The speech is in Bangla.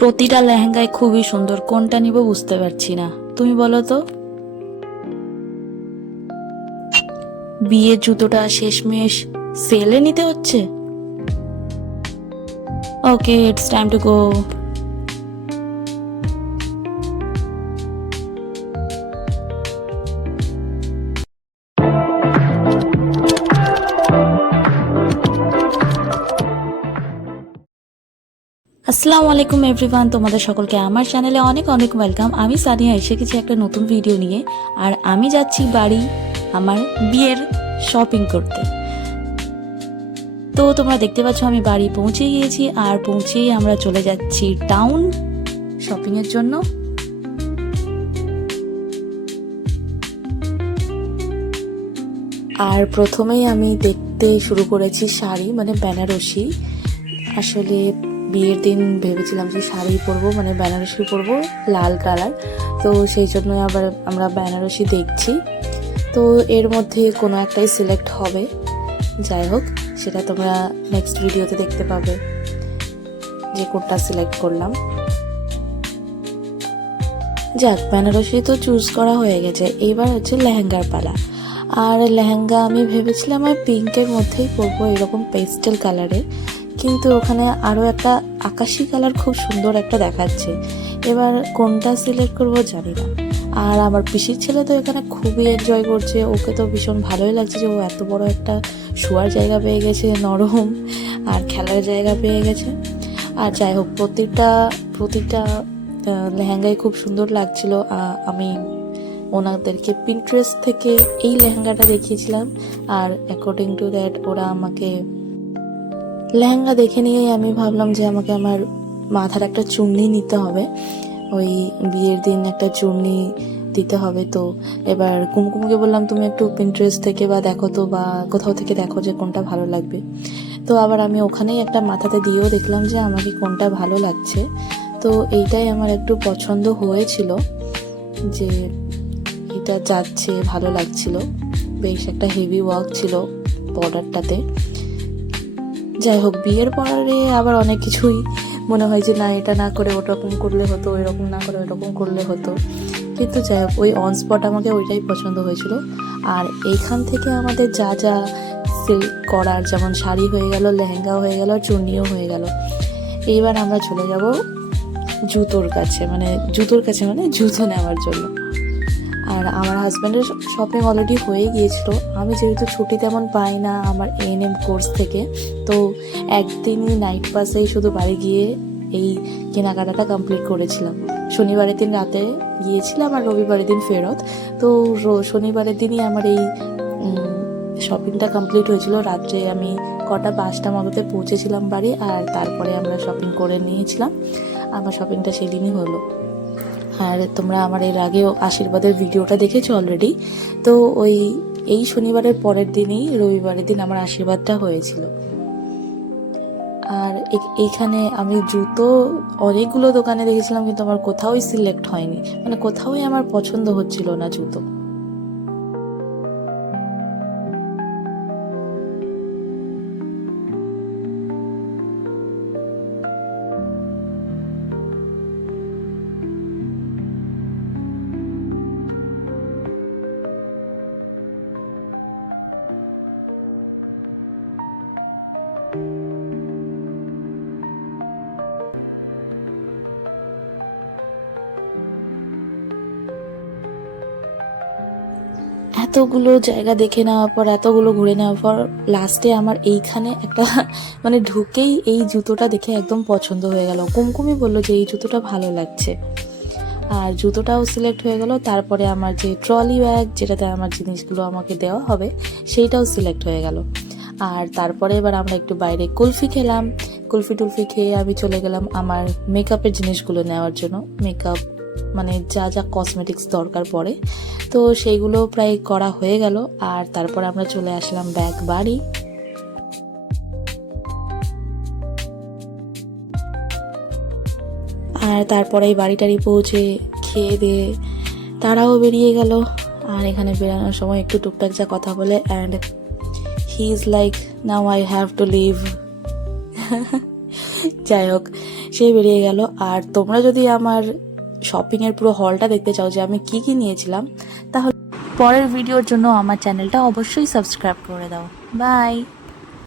প্রতিটা লেহেঙ্গায় খুবই সুন্দর, কোনটা নিব বুঝতে পারছি না। তুমি বলো তো। বিয়ের জুতোটা শেষমেশ সেলে নিতে হচ্ছে। ওকে, ইটস টাইম টু গো। আসসালামু আলাইকুম এভরিওয়ান, তোমাদের সকলকে আমার চ্যানেলে অনেক অনেক ওয়েলকাম। আমি সানিয়া এসে গেছি একটা নতুন ভিডিও নিয়ে, আর আমি যাচ্ছি বাড়ি আমার বিয়ের শপিং করতে। তো তোমরা দেখতে পাচ্ছ আমি বাড়ি পৌঁছে গিয়েছি, আর পৌঁছেই আমরা চলে যাচ্ছি টাউন শপিং এর জন্য। আর প্রথমেই আমি দেখতে শুরু করেছি শাড়ি, মানে বেনারসি। আসলে বিয়ের দিন ভেবেছিলাম যে শাড়ি পরবো, মানে বেনারসি পরবো লাল কালার। তো সেই জন্য আবার আমরা বেনারসি দেখছি। তো এর মধ্যে কোনো একটাই সিলেক্ট হবে, যাই হোক সেটা তোমরা নেক্সট ভিডিওতে দেখতে পাবে যে কোনটা সিলেক্ট করলাম। যাক, বেনারসি তো চুজ করা হয়ে গেছে, এবার হচ্ছে লেহেঙ্গার পালা। আর লেহেঙ্গা আমি ভেবেছিলাম আমি পিঙ্কের মধ্যেই পরবো, এরকম পেস্টেল কালারের, কিন্তু ওখানে আরও একটা আকাশি কালার খুব সুন্দর একটা দেখাচ্ছে। এবার কোনটা সিলেক্ট করবো জানি না। আর আমার পিসির ছেলে তো এখানে খুবই এনজয় করছে, ওকে তো ভীষণ ভালোই লাগছে যে ও এত বড় একটা শোয়ার জায়গা পেয়ে গেছে, নরম, আর খেলার জায়গা পেয়ে গেছে। আর যাই হোক, প্রতিটা লেহেঙ্গাই খুব সুন্দর লাগছিল। আমি ওনাদেরকে পিন্টারেস্ট থেকে এই লেহেঙ্গাটা দেখিয়েছিলাম, আর অ্যাকর্ডিং টু দ্যাট ওরা আমাকে লেহেঙ্গা দেখে নিয়েই আমি ভাবলাম যে আমাকে আমার মাথার একটা চুন্নি নিতে হবে, ওই বিয়ের দিন একটা চুন্নি দিতে হবে। তো এবার কুমকুমকে বললাম তুমি একটু পিন্টারেস্ট থেকে বা দেখো তো, বা কোথাও থেকে দেখো যে কোনটা ভালো লাগবে। তো আবার আমি ওখানেই একটা মাথাতে দিয়েও দেখলাম যে আমাকে কোনটা ভালো লাগছে। তো এইটাই আমার একটু পছন্দ হয়েছিল, যে এটা যাচ্ছে, ভালো লাগছিল, বেশ একটা হেভি ওয়ার্ক ছিল বর্ডারটাতে। যাই হোক, বিয়ের পরে আবার অনেক কিছুই মনে হয় যে না, এটা না করে ওরকম করলে হতো, এরকম না করে ওরকম করলে হতো। কিন্তু যাই হোক, ওই অন স্পট আমাকে ওইটাই পছন্দ হয়েছিল। আর এইখান থেকে আমাদের যা যা সিল্ক করার, যেমন শাড়ি হয়ে গেল, লেহেঙ্গা হয়ে গেল, চুন্নিও হয়ে গেল। এইবার আমরা চলে যাব জুতোর কাছে, মানে জুতো নেওয়ার জন্য। আর আমার হাজব্যান্ডের শপিং অলরেডি হয়ে গিয়েছিল। আমি যেহেতু ছুটি তেমন পাই না আমার এএনএম কোর্স থেকে, তো একদিনই নাইট পাসেই শুধু বাড়ি গিয়ে এই কেনাকাটাটা কমপ্লিট করেছিলাম। শনিবারের দিন রাতে গিয়েছিলাম আর রবিবারের দিন ফেরত। তো শনিবারের দিনই আমার এই শপিংটা কমপ্লিট হয়েছিল। রাত্রে আমি 5টা মতোতে পৌঁছেছিলাম বাড়ি, আর তারপরে আমরা শপিং করে নিয়েছিলাম। আমার শপিংটা সেদিনই হলো। আর তোমরা আমার এর আগেও আশীর্বাদের ভিডিওটা দেখেছো অলরেডি। তো এই শনিবারের পরের দিনই রবিবারের দিন আমার আশীর্বাদটা হয়েছিল। আর এইখানে আমি জুতো অনেকগুলো দোকানে দেখেছিলাম, কিন্তু আমার কোথাওই সিলেক্ট হয়নি, মানে কোথাওই আমার পছন্দ হচ্ছিল না জুতো। এতগুলো জায়গা দেখে নেওয়ার পর, এতগুলো ঘুরে নেওয়ার পর, লাস্টে আমার এইখানে একটা মানে ঢুকেই এই জুতোটা দেখে একদম পছন্দ হয়ে গেল। কুমকুমই বললো যে এই জুতোটা ভালো লাগছে, আর জুতোটাও সিলেক্ট হয়ে গেল। তারপরে আমার যে ট্রলি ব্যাগ, যেটাতে আমার জিনিসগুলো আমাকে দেওয়া হবে, সেইটাও সিলেক্ট হয়ে গেল। আর তারপরে এবার আমরা একটু বাইরে কুলফি খেলাম। কুলফি টুলফি খেয়ে আমি চলে গেলাম আমার মেকআপের জিনিসগুলো নেওয়ার জন্য। মেকআপ মানে যা যা কসমেটিক্স দরকার পড়ে, তো সেইগুলো প্রায় করা হয়ে গেল। আর তারপর আমরা চলে আসলাম ব্যাক বাড়ি। আর তারপরে এই বাড়িটারি পৌঁছে খেয়ে দিয়ে তারাও বেরিয়ে গেল। আর এখানে বেরানোর সময় একটু টুকটাক যা কথা বলে, and he is like now I have to leave. যাই হোক, সে বেরিয়ে গেল। আর তোমরা যদি আমার শপিংয়ের পুরো হলটা দেখতে চাও যে আমি কি কি নিয়েছিলাম, তাহলে পরের ভিডিওর জন্য আমার চ্যানেলটা অবশ্যই সাবস্ক্রাইব করে দাও। বাই।